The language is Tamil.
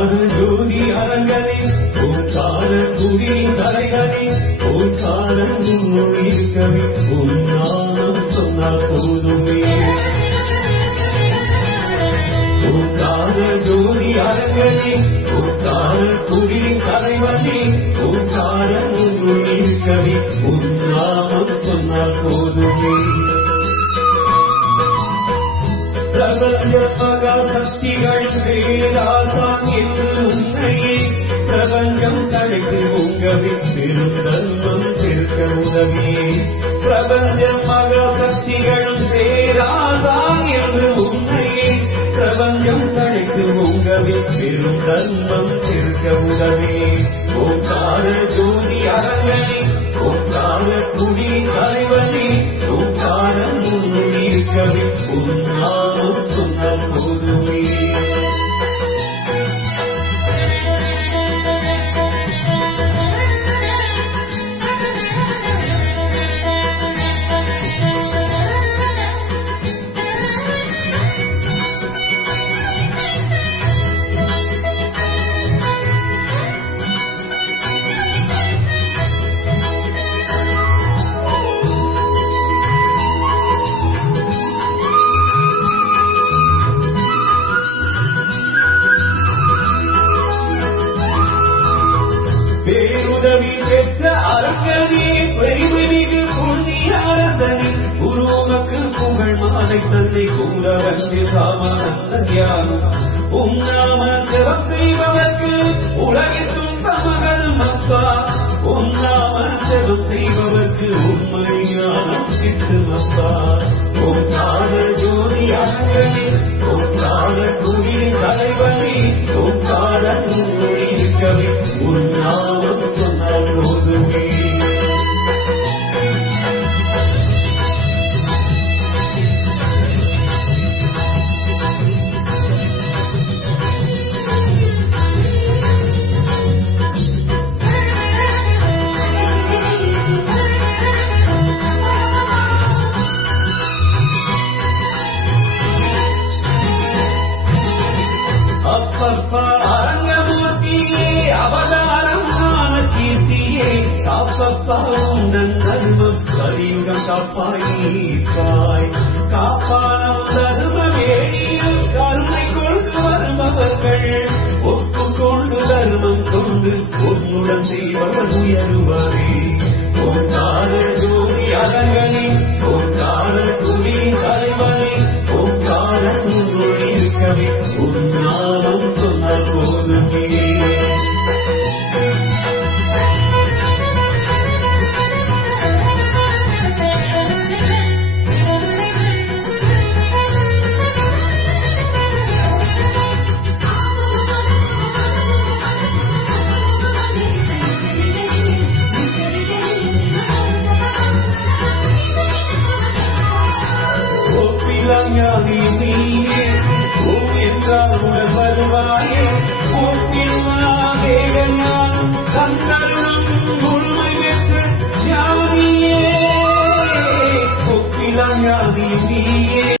ஜோதி அரங்கனே ஓங்கார குடி தலைகனே ஓங்காரம் இருக்கவே உன்னாமம் சொன்னால் போதுமே ஓங்கார ஜோதி அரங்கனே ஓங்கார குடி தலைவனே ஓங்காரம் இருக்கவே உன்னாமம் சொன்னால் போதுமே பிரபஞ்ச மகா சக்திகள் வேதாசான் என்று உன்னையே பிரபஞ்சம் தழைத்து உங்கவே பெருந்தன்மம் சேர்க்க உதவியே பிரபஞ்ச மகா சக்திகளும் வேதாசான் என்று உன்னையே பிரபஞ்சம் தழைத்து உங்கவே பெருந்தன்மம் சேர்க்க உதவியே ஓங்கார ஜோதி அரங்கனே ஓங்கார குடி தலைவனே ஓங்காரம் இருக்கவே உன்னாமம் சொன்னால் போதுமே பேருதவி பெற்ற அரங்கனே பெருமிகு புண்ணிய அரசனே குருமக்கு புகழ் மாலை தந்தை கூறவன்று சாமானியாகும் உன்னாம ஜபம் செய்பவர்க்கு உலகில் துன்பமகள் மப்பா உன்னாம ஜபம் செய்பவர்க்கு உண்மையான சித்து மப்பா ஓங்கார ஜோதி அரங்கனே ஓங்கார குடி தலைவனே ஓங்காரம் இருக்கவே உன்னாமம் சொன்னால் போதுமே அப்பப்பா அரங்கமூர்த்தியே அவதாரம் ஞான கீர்த்தியே காப்பப்பா உந்தன் தர்மம் கலியுகம் காப்பாய் காப்பானம் தர்ம வேடியில் கருணை கொண்டு வருபவர்கள் ஒப்புக்கொண்டு தர்மம் கொண்டு உன்னுடன் செய்பவர் உயருவாரே ஓங்கார ஜோதி அரங்கனே ஓங்கார குடி தலைவனே ஓங்காரம் இருக்கவே உன்னாமம் சொன்னால் போதுமே ஓப்பிலங்காதி நீயே ஓ என்றால் உடல் வருவாயே ஓப்பில்லா தேவனாலும் தந்தருணம்